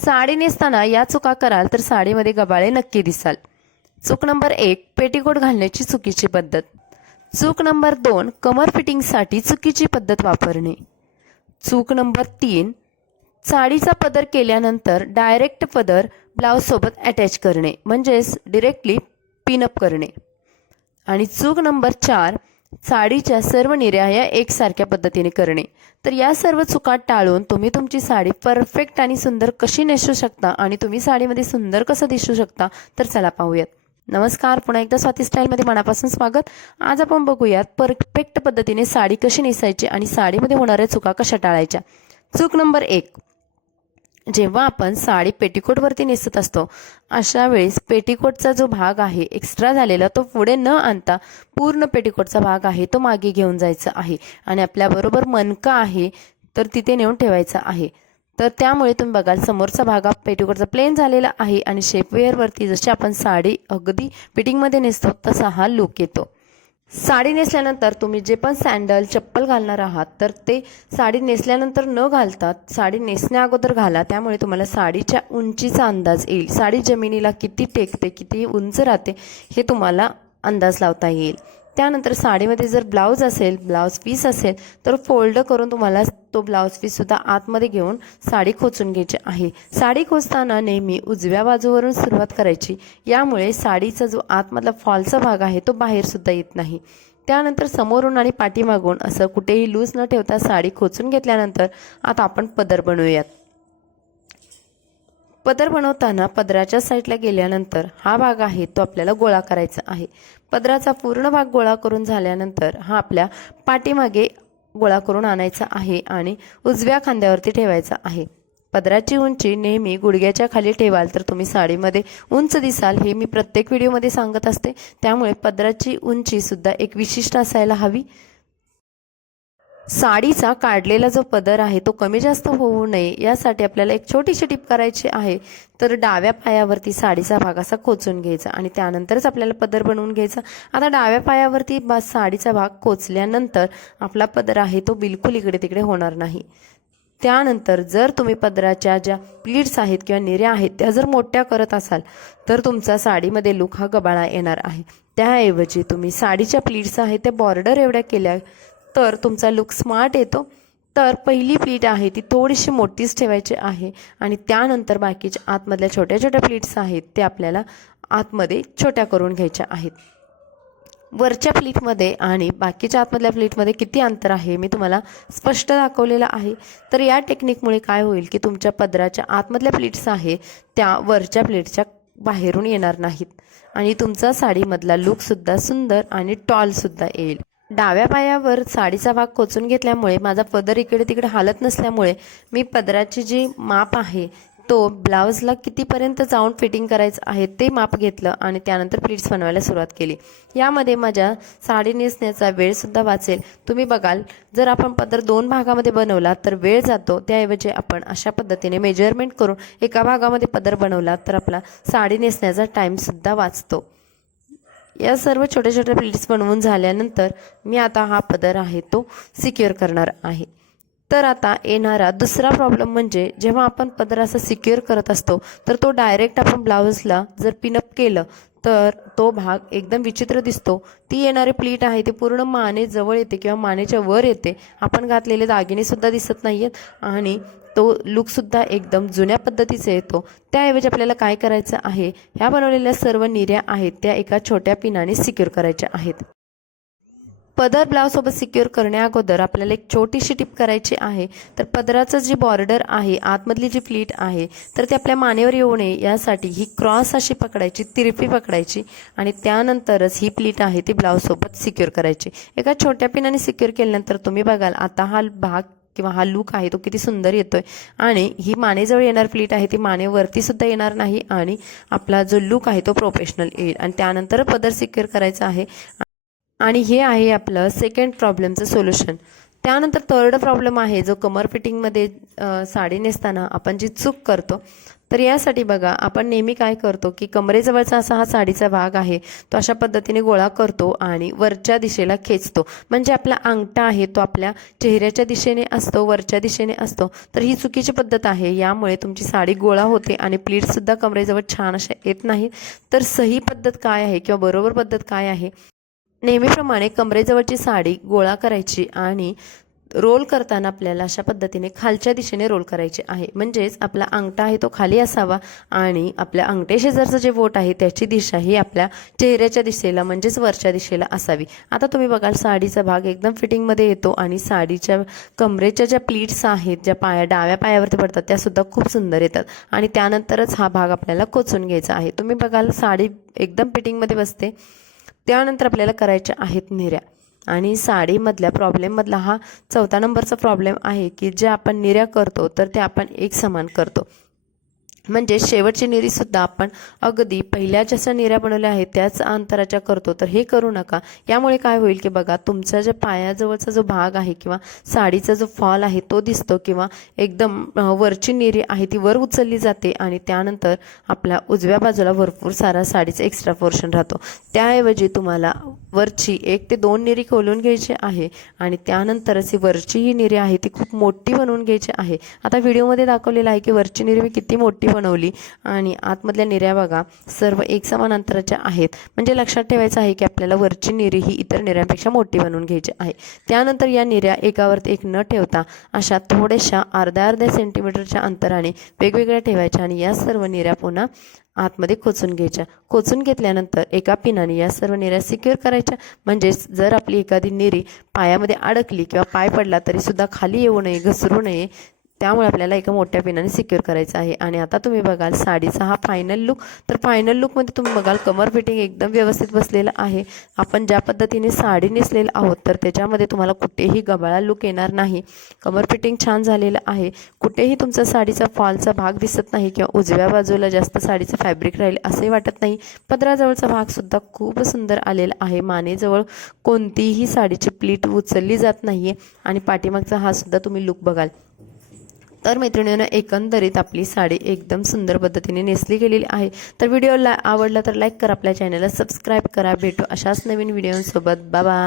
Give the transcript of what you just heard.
साडी नेसताना या चुका कराल तर साडीमध्ये गबाळे नक्की दिसाल. चूक नंबर 1, पेटीकोट घालण्याची चुकीची पद्धत. चूक नंबर 2, कमर फिटिंगसाठी चुकीची पद्धत वापरणे. चूक नंबर 3, साडीचा पदर केल्यानंतर डायरेक्ट पदर ब्लाऊजसोबत अटॅच करणे म्हणजेच डिरेक्टली पिनअप करणे. आणि चूक नंबर 4, साडीच्या सर्व निर्या या एकसारख्या पद्धतीने करणे. तर या सर्व चुका टाळून तुम्ही तुमची साडी परफेक्ट आणि सुंदर कशी नेसू शकता आणि तुम्ही साडीमध्ये सुंदर कसं दिसू शकता तर चला पाहूयात. नमस्कार, पुन्हा एकदा स्वाती स्टाईलमध्ये मनापासून स्वागत. आज आपण बघूयात परफेक्ट पद्धतीने साडी कशी नेसायची आणि साडीमध्ये होणाऱ्या चुका कशा टाळायच्या. चूक नंबर 1, जेव्हा आपण साडी पेटीकोटवरती नेसत असतो अशा वेळेस पेटीकोटचा जो भाग आहे एक्स्ट्रा झालेला तो पुढे न आणता पूर्ण पेटीकोटचा भाग आहे तो मागे घेऊन जायचा आहे आणि आपल्याबरोबर मनका आहे तर तिथे नेऊन ठेवायचा आहे. तर त्यामुळे तुम्ही बघाल समोरचा भाग पेटीकोटचा प्लेन झालेला आहे आणि शेपवेअरवरती जशी आपण साडी अगदी फिटिंगमध्ये नेसतो तसा हा लुक येतो. साडी नेसल्यानंतर तुम्ही जे पण सँडल चप्पल घालणार आहात तर ते साडी नेसल्यानंतर न घालता साडी नेसण्या अगोदर घाला. त्यामुळे तुम्हाला साडीच्या उंचीचा अंदाज येईल. साडी जमिनीला किती टेकते, किती उंच राहते हे तुम्हाला अंदाज लावता येईल. त्यानंतर साडीमध्ये जर ब्लाऊज असेल, ब्लाऊज पीस असेल तर फोल्ड करून तुम्हाला तो ब्लाऊज पीससुद्धा आतमध्ये घेऊन साडी खोचून घ्यायची आहे. साडी खोचताना नेहमी उजव्या बाजूवरून सुरुवात करायची. यामुळे साडीचा जो आतमधला फॉलचा भाग आहे तो बाहेरसुद्धा येत नाही. त्यानंतर समोरून आणि पाठीमागून असं कुठेही लूज न ठेवता साडी खोचून घेतल्यानंतर आता आपण पदर बनवूयात. पदर बनवताना पदराच्या साईडला गेल्यानंतर हा भाग आहे तो आपल्याला गोळा करायचा आहे. पदराचा पूर्ण भाग गोळा करून झाल्यानंतर हा आपल्या पाठीमागे गोळा करून आणायचा आहे आणि उजव्या खांद्यावरती ठेवायचा आहे. पदराची उंची नेहमी गुडघ्याच्या खाली ठेवाल तर तुम्ही साडीमध्ये उंच दिसाल हे मी प्रत्येक व्हिडिओमध्ये सांगत असते. त्यामुळे पदराची उंची सुद्धा एक विशिष्ट असायला हवी. साडीचा काढलेला जो पदर आहे तो कमी जास्त होऊ नये यासाठी आपल्याला एक छोटीशी टिप करायची आहे. तर डाव्या पायावरती साडीचा भाग असा खोचून घ्यायचा आणि त्यानंतरच आपल्याला पदर बनवून घ्यायचा. आता डाव्या पायावरती साडीचा भाग खोचल्यानंतर आपला पदर आहे तो बिलकुल इकडे तिकडे होणार नाही. त्यानंतर जर तुम्ही पदराच्या ज्या प्लीट्स आहेत किंवा निर्या आहेत त्या जर मोठ्या करत असाल तर तुमचा साडीमध्ये लुक हा गबाळा येणार आहे. त्याऐवजी तुम्ही साडीच्या प्लीट्स आहेत त्या बॉर्डर एवढ्या केल्या तर तुमचा लुक स्मार्ट येतो. तर पहिली प्लीट आहे ती थोडीशी मोठीच ठेवायची आहे आणि त्यानंतर बाकीच्या आतमधल्या छोट्या छोट्या प्लीट्स आहेत त्या आपल्याला आतमध्ये छोट्या करून घ्यायच्या आहेत. वरच्या प्लीटमध्ये आणि बाकीच्या आतमधल्या प्लीटमध्ये किती अंतर आहे मी तुम्हाला स्पष्ट दाखवलेलं आहे. तर या टेक्निकमुळे काय होईल की तुमच्या पदराच्या आतमधल्या प्लीट्स आहे त्या वरच्या प्लीटच्या बाहेरून येणार नाहीत आणि तुमचा साडीमधला लुकसुद्धा सुंदर आणि टॉलसुद्धा येईल. डाव्या पायावर साडीचा भाग खोचून घेतल्यामुळे माझा पदर इकडे तिकडे हालत नसल्यामुळे मी पदराची जी माप आहे तो ब्लाऊजला कितीपर्यंत जाऊन फिटिंग करायचं आहे ते माप घेतलं आणि त्यानंतर प्लीट्स बनवायला सुरुवात केली. यामध्ये माझ्या साडी नेसण्याचा वेळसुद्धा वाचेल. तुम्ही बघाल जर आपण पदर 2 भागामध्ये बनवला तर वेळ जातो. त्याऐवजी आपण अशा पद्धतीने मेजरमेंट करून एका भागामध्ये पदर बनवला तर आपला साडी नेसण्याचा टाईमसुद्धा वाचतो. या सर्व छोट्या छोट्या प्लीट्स बनवून झाल्यानंतर मी आता हा पदर आहे तो सिक्युअर करणार आहे. तर आता येणारा दुसरा प्रॉब्लेम म्हणजे जेव्हा आपण पदर असा सिक्युअर करत असतो तर तो डायरेक्ट आपण ब्लाऊजला जर पिनअप केलं तर तो भाग एकदम विचित्र दिसतो. ती येणारी प्लीट आहे ती पूर्ण मानेजवळ येते किंवा मानेच्या वर येते. आपण घातलेले दागिने सुद्धा दिसत नाहीयेत आणि तो लुकसुद्धा एकदम जुन्या पद्धतीचा येतो. त्याऐवजी आपल्याला काय करायचं आहे, ह्या बनवलेल्या सर्व निर्या आहेत त्या एका छोट्या पिनाने सिक्युअर करायच्या आहेत. पदर ब्लाऊजसोबत सिक्युअर करण्या अगोदर आपल्याला एक छोटीशी टिप करायची आहे. तर पदराचं जी बॉर्डर आहे आतमधली जी प्लीट आहे तर ती आपल्या मानेवर येऊ नये यासाठी ही क्रॉस अशी पकडायची, तिरपी पकडायची आणि त्यानंतरच ही प्लीट आहे ती ब्लाऊजसोबत सिक्युअर करायची. एका छोट्या पिनाने सिक्युअर केल्यानंतर तुम्ही बघाल आता हा भाग किंवा हा लुक आहे तो किती सुंदर येतोय आणि ही मानेजवळ येणार प्लीट आहे ती मानेवरती सुद्धा येणार नाही आणि आपला जो लुक आहे तो प्रोफेशनल येईल. आणि त्यानंतर पदर सिक्युअर करायचा आहे आणि हे आहे आपलं सेकंड प्रॉब्लेमचं सोल्युशन. त्यानंतर थर्ड प्रॉब्लेम आहे जो कमर फिटिंगमध्ये साडी नेसताना आपण जी चूक करतो. तर यासाठी बघा आपण नेहमी काय करतो की कमरेजवळचा असा हा साडीचा भाग आहे तो अशा पद्धतीने गोळा करतो आणि वरच्या दिशेला खेचतो. म्हणजे आपला अंगठा आहे तो आपल्या चेहऱ्याच्या दिशेने असतो, वरच्या दिशेने असतो. तर ही चुकीची पद्धत आहे. यामुळे तुमची साडी गोळा होते आणि प्लीट्ससुद्धा कमरेजवळ छान अशा येत नाही. तर सही पद्धत काय आहे किंवा बरोबर पद्धत काय आहे, नेहमीप्रमाणे कमरेजवळची साडी गोळा करायची आणि रोल करताना आपल्याला अशा पद्धतीने खालच्या दिशेने रोल करायचे आहे. म्हणजेच आपला अंगठा आहे तो खाली असावा आणि आपल्या अंगठेशेजारचं जे बोट आहे त्याची दिशा ही आपल्या चेहऱ्याच्या दिशेला म्हणजेच वरच्या दिशेला असावी. आता तुम्ही बघाल साडीचा भाग एकदम फिटिंगमध्ये येतो आणि साडीच्या कमरेच्या ज्या प्लीट्स आहेत ज्या डाव्या पायावरती पडतात त्या सुद्धा खूप सुंदर येतात आणि त्यानंतरच हा भाग आपल्याला कोचून घ्यायचा आहे. तुम्ही बघाल साडी एकदम फिटिंगमध्ये बसते. त्यानंतर आपल्याला करायच्या आहेत निऱ्या आणि साडीमधल्या प्रॉब्लेममधला हा चौथा नंबरचा प्रॉब्लेम आहे की जे आपण निऱ्या करतो तर ते आपण एक समान करतो. म्हणजे शेवटची निरीसुद्धा आपण अगदी पहिल्या जशा निऱ्या बनवल्या आहेत त्याच अंतराच्या करतो. तर हे करू नका. यामुळे काय होईल की बघा तुमच्या ज्या पायाजवळचा जो भाग आहे किंवा साडीचा जो फॉल आहे तो दिसतो किंवा एकदम वरची निरी आहे ती वर उचलली जाते आणि त्यानंतर आपल्या उजव्या बाजूला भरपूर सारा साडीचा एक्स्ट्रा पोर्शन राहतो. त्याऐवजी तुम्हाला वरची 1 ते 2 निरी खोलून घ्यायची आहे आणि त्यानंतरच ही वरची ही निरी आहे ती खूप मोठी बनवून घ्यायची आहे. आता व्हिडिओमध्ये दाखवलेलं आहे की वरची निरी मी किती मोठी बनवली आणि आतमधल्या निऱ्या बघा सर्व एकसमान अंतराच्या आहेत. म्हणजे लक्षात ठेवायचं आहे की आपल्याला वरची निरी ही इतर निऱ्यांपेक्षा मोठी बनवून घ्यायची आहे. त्यानंतर या निऱ्या एकावरती एक न ठेवता अशा थोड्याशा अर्ध्या सेंटीमीटरच्या अंतराने वेगवेगळ्या ठेवायच्या आणि या सर्व निऱ्या पुन्हा आतमध्ये खोचून घ्यायच्या. खोचून घेतल्यानंतर एका पिनाने या सर्व निऱ्या सिक्युअर करायच्या. म्हणजेच जर आपली एखादी निरी पायामध्ये अडकली किंवा पाय पडला तरी सुद्धा खाली येऊ नये, घसरू नये. त्यामुळे आपल्याला एका मोठ्या पिनाने सिक्युअर करायचं आहे. आणि आता तुम्ही बघाल साडीचा हा फायनल लुक. तर फायनल लुकमध्ये तुम्ही बघाल कमर फिटिंग एकदम व्यवस्थित बसलेलं आहे. आपण ज्या पद्धतीने साडी नेसलेलं आहोत तर त्याच्यामध्ये तुम्हाला कुठेही गबाळा लुक येणार नाही. कमर फिटिंग छान झालेलं आहे. कुठेही तुमचा साडीचा फॉलचा भाग दिसत नाही किंवा उजव्या बाजूला जास्त साडीचं फॅब्रिक राहील असे वाटत नाही. पदराजवळचा भागसुद्धा खूप सुंदर आलेला आहे. मानेजवळ कोणतीही साडीची प्लीट उचलली जात नाही आहे आणि पाठीमागचा हा सुद्धा तुम्ही लुक बघाल. तर मैत्रिणींनो एकंदरीत आपली साडी एकदम सुंदर पद्धतीने नेसली गेलेली आहे. तर व्हिडिओ आवडला तर लाईक करा, आपल्या चॅनलला सबस्क्राईब करा. भेटू अशाच नवीन व्हिडिओसोबत. Bye bye.